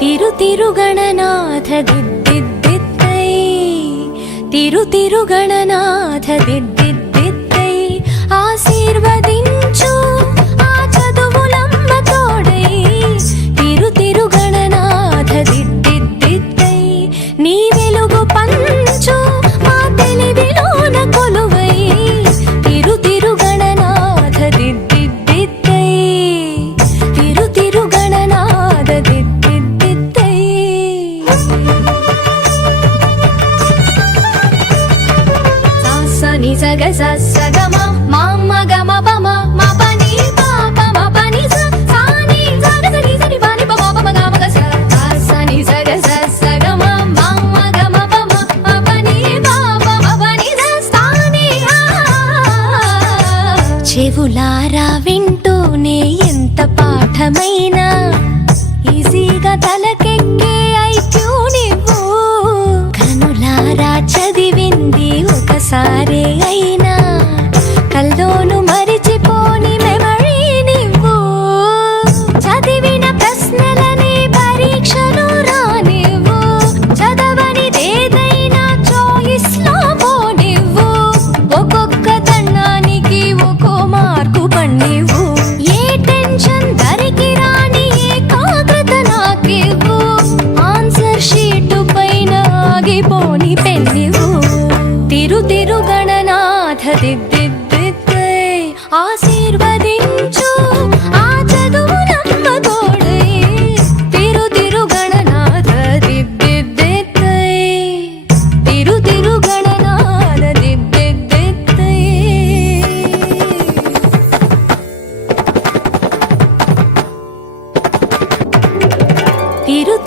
తిరుగణనాథ దిద్దిద్దిత్తై తిరుగణనాథ దిద్దిద్దిత్తై ఆశీర్వదించు ఆ చదువులమ్మ తోడై తిరుగణనాథ దిద్దిద్దిత్తై నీ వెలుగు పంచు మా తెలివిలోన కొలువై తిరుగణనాథ దిద్దిద్దిత్తై తిరుగణనాథ దిద్దిద్దిత్తై సాసని సగ సగమ మామ గమ పమ మ పని పాప మ పని సాని సగ సని సని పని పమ పమ గమ గ సాసని సగ సగమ మామ గమ పమ మ పని పాప మ పని సాని చెవులారా వింటూనే ఎంత పాఠమైనా ఈజీగా తలకెక్కే ఐక్యూ నువ్వు కనులారా చదివింది ఒకసారే అయినా కల్లోను మరిచిపోని మెమరీ నువ్వు చదివిన ప్రశ్నలని పరీక్షలు రానివ్వు చదవనిదేదైనా చాయిస్ లో పోనివ్వు ఒక్కొక్క దండానికి ఒక్కో మార్కు పండివ్వు ఏ టెన్షన్ దరికి రాని ఏకాగ్రత నాకివ్వు ఆన్సర్ షీటు పైన ఆగిపోని పెన్నివ్వు తిరుగణనాథ దిద్దిద్దిత్తై ఆశీర్వదించు ఆ చదువులమ్మ తోడై తిరుగణనాథ దిద్దిద్దిత్తై తిరుగణనాథ దిద్దిద్దిత్తై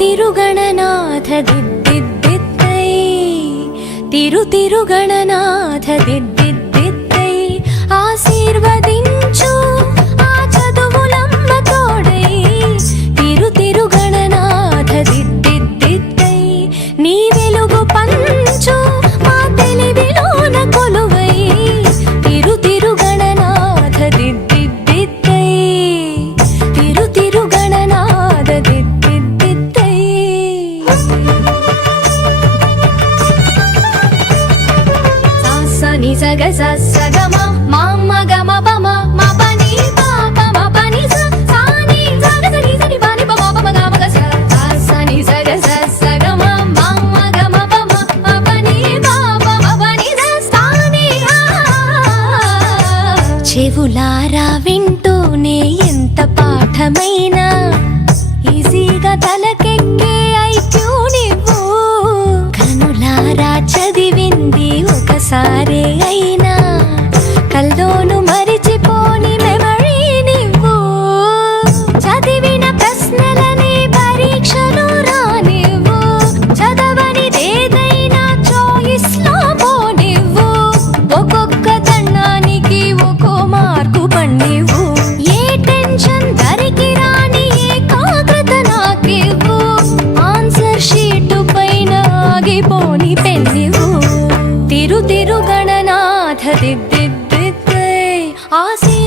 తిరుగణనాథ దిద్దిద్దిత్తై తిరుగణనాథ దిద్దిద్దిత్తై ఆశీర్వదించు ఆ చదువులమ్మ తోడై తిరుగణనాథ దిద్దిద్దిత్తై నీ వెలుగు పంచు మా తెలివిలోన కొలువై తిరుగణనాథ దిద్దిద్దిత్తై తిరుగణనాథ దిద్దిద్దిత్తై సాని సగ సగమ మామ గమ పమ మ పని పాప మ పని సాని సగ సని సని పని పమ పమ గమ గ సాని సగ సగమ మామ గమ పమ మ పని పాప మ పని సాని చెవులారా వింటూనే ఎంత పాఠమైనా ఈజీగా తలకెక్కే ఐక్యూ నువ్వు కనులారా చదివింది ఒకసారే అయినా కల్లోను మరిచిపోని మెమరీ నువ్వు చదివిన ప్రశ్నలని పరీక్షలు రానివ్వు చదవనిదేదైనా చాయిస్ లో పోనివ్వు ఒక్కొక్క దండానికి ఒక్కో మార్కు పండివ్వు ఏ టెన్షన్ దరికి రాని ఏకాగ్రత నాకివ్వు ఆన్సర్ షీటు పైన ఆగిపోని పెన్నివ్వు తిరుగణనాథ దిద్దిద్దిత్తై ఆశీ